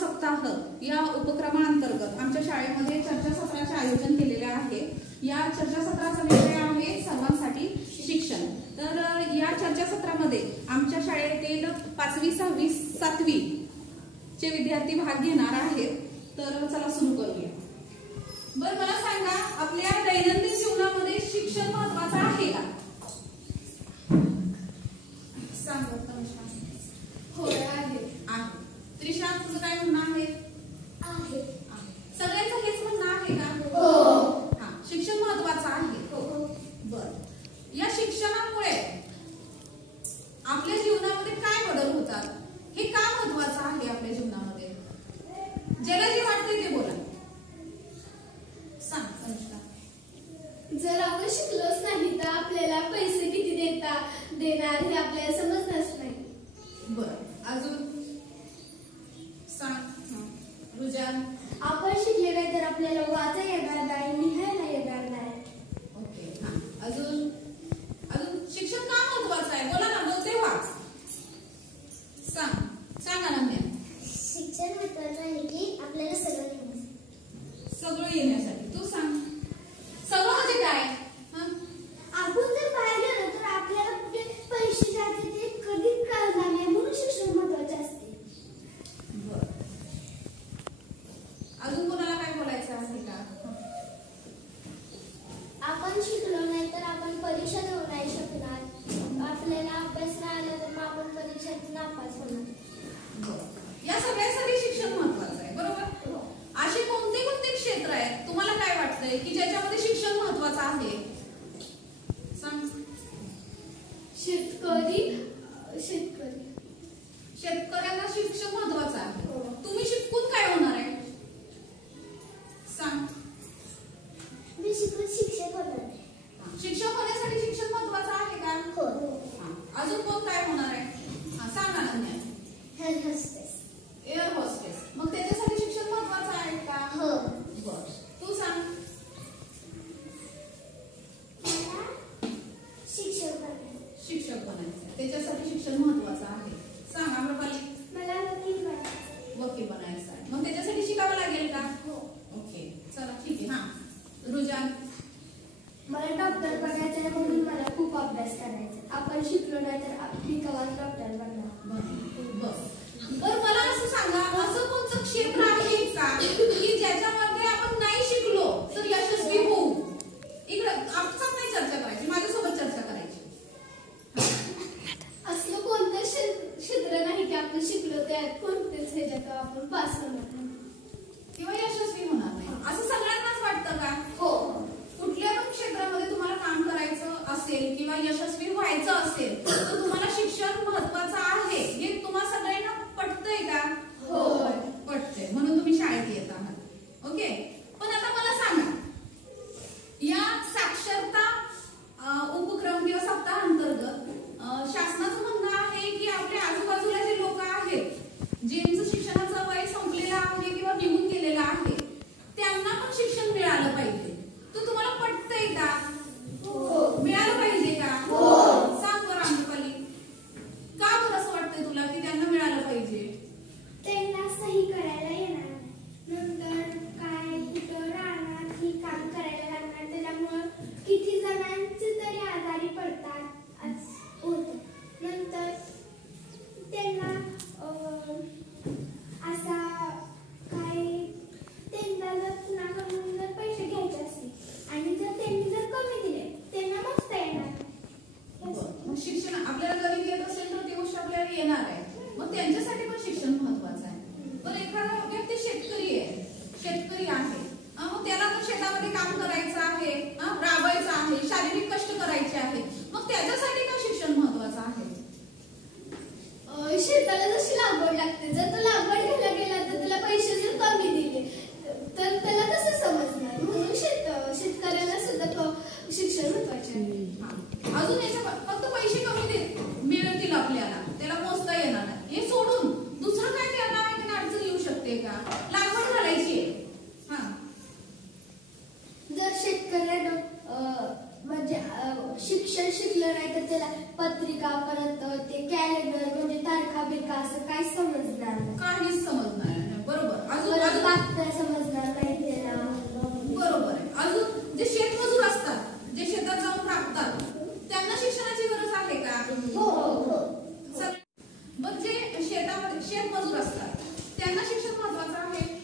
सप्ताह या उपक्रमांतर्गत आमच्या शाळेमध्ये चर्चासत्राचे आयोजन केलेले आहे। या चर्चासत्राचा विषय आहे सर्वांसाठी शिक्षण। तर या चर्चासत्रामध्ये आमच्या शाळेतील 5वी 6वी 7वी चे विद्यार्थी भाग घेणार आहेत। तर चला सुरू करूया। बरं मला सांगा, आपल्या दैनंदिन जीवनामध्ये शिक्षण महत्त्वाचं आहे का? सांगा तनुषा। होय आहे। त्रिशा, तुझं काय म्हणणं आहे? आहे। सगळ्यांचं हेच म्हणणं आहे का? हो। शिक्षण महत्त्वाचं आहे। हो। बरं, या शिक्षणामुळे आपल्या जीवनामध्ये काय बदल होतात, हे का महत्त्वाचं आहे आपल्या जीवनामध्ये? ज्याला जे वाटते ते बोला। सांग तनुषा। जर आपण शिकलोच नाही तर आपल्याला पैसे किती देणार हे आपल्याला समजणारच नाही। बरं, अजून सांग रुजान। आपण शिकले नाही तर आपल्याला वाचा येणार नाही, लिहायला येणार नाही। ओके, अजून शिक्षण का महत्त्वाचं आहे? बोला ना, बोलते व्हा। सांग अनन्या। शिक्षण महत्त्वाचं आहे की आपल्याला सगळं येण्यासाठी। तू सांग, सगळं म्हणजे काय? आपण जर बाहेर गेलो तर आपल्याला कुठे पैसे द्यायचे ते कधीच कळणार नाही, म्हणून शिक्षण महत्त्वाचे असते। बरं, अजून कोणाला काय बोलायचं आहे का? आपण शिकलो नाही तर आपण परीक्षा देऊ नाही शकणार, आपल्याला अभ्यास नाही आला तर मग आपण परीक्षेत नापास होणार। या सगळ्यासाठी शिक्षण महत्त्वाचं आहे, बरोबर? असे कोणते क्षेत्र आहेत तुम्हाला काय वाटतंय की ज्याच्यामध्ये शिक्षण महत्त्वाचं आहे? सांग। शेतकऱ्यांना शिक्षण महत्त्वाचं आहे। तुम्ही शिकून काय होणार आहे? सांग। मी शिकून शिक्षक होणार आहे। शिक्षक होण्यासाठी शिक्षण महत्त्वाचं आहे का? हो। अजून कोण काय होणार आहे? सांग Ananya. Air hostess. Air hostess, मग त्याच्यासाठी शिक्षण महत्त्वाचं आहे का? हो। बरं, तू सांग। शिक्षक बनायचं, त्याच्यासाठी शिक्षण महत्त्वाचं आहे। सांग आम्रपाली। मला वकील बनायचं आहे, मग त्याच्यासाठी शिकावं लागेल का? हो। ओके, चला ठीक आहे। रुजान। मला डॉक्टर बनायचं आहे, म्हणून मला खूप अभ्यास करायचा। आपण शिकलो नाही तर आपली कवाच डॉक्टर बनणार। बरं, मला असं सांगा, असं कोणतं क्षेत्र आहे का की ज्याच्यामध्ये आपण नाही शिकलो तर यशस्वी होऊ? इकडे आपसात नाही चर्चा करायची, माझ्यासोबत चर्चा करायची। असलं कोणतं क्षेत्र नाही की आपण शिकलो तर कोणतेच ह्याच्यात आपण पास होणार नाही किंवा यशस्वी होणार नाही, असं सगळ्यांनाच वाटतं का? हो। कुठल्या पण क्षेत्रामध्ये तुम्हाला काम करायचं असेल किंवा यशस्वी व्हायचं असेल तर तुम्हाला शिक्षण महत्त्वाचं आहे, हे तुम्हाला सगळ्यांना पटतंय का? हो, पटतंय, म्हणून तुम्ही शाळेत येत आहात। ओके, पण आता मला सांगा, या साक्षरता उपक्रम किंवा सप्ताहांतर्गत शासनाचं म्हणणं आहे की आपल्या आजूबाजूला जे लोक आहेत, ज्यांचं शिक्षणाचं वय संपलेलं आहे किंवा निघून गेलेलं आहे, त्यांना पण शिक्षण मिळालं पाहिजे। तर तुम्हाला पटतंय का? हो। मिळालं पाहिजे का? हो। सांग बरं आम्रपाली, का बरं असं वाटतंय तुला की त्यांना मिळालं पाहिजे? त्यांना सही करायला येणार, नंतर काय कुठं राहणार ही काम करायला लागणार, त्याच्यामुळं किती जणांचे तरी आजारी पडतात होतं। नंतर त्यांना असा काय त्यांना जर कुणाकडून जर पैसे घ्यायचे असतील आणि जर त्यांनी जर कमी दिले त्यांना मोजता येणार। मग शिक्षण आपल्याला गरीब येत असेल तर ती गोष्ट आपल्याला येणार आहे, मग त्यांच्यासाठी पण शिक्षण महत्त्वाचं आहे। पण एखादा व्यक्ती शेतकरी आहे, मग त्याला पण शेतामध्ये काम करायचं आहे, राबायचं आहे, शारीरिक कष्ट करायचे आहे, मग त्याच्यासाठी का शिक्षण महत्त्वाचं आहे? शेताला जशी लागवड लागते, जर तो लागवड घ्यायला गेला तर त्याला पैसे जर कमी दिले तर त्याला कसं समजणार, म्हणून शेतकऱ्याला सुद्धा शिक्षण महत्त्वाचे आहे। अजून फक्त पैसे कमी मिळतील आपल्याला, त्याला मोजता येणार नाही, हे सोडून दुसरं काय त्याला अडचण येऊ शकते का? लागवड घालायची आहे। जर शेतकऱ्यानं म्हणजे शिक्षण शिकलं नाही तर त्याला पत्रिका परत ते कॅलेंडर म्हणजे तारखा बिरखा असं काही समजणार नाही, काहीच समजणार नाही। शेतामध्ये शेतमजूर असतात त्यांना शिक्षण महत्वाचं आहे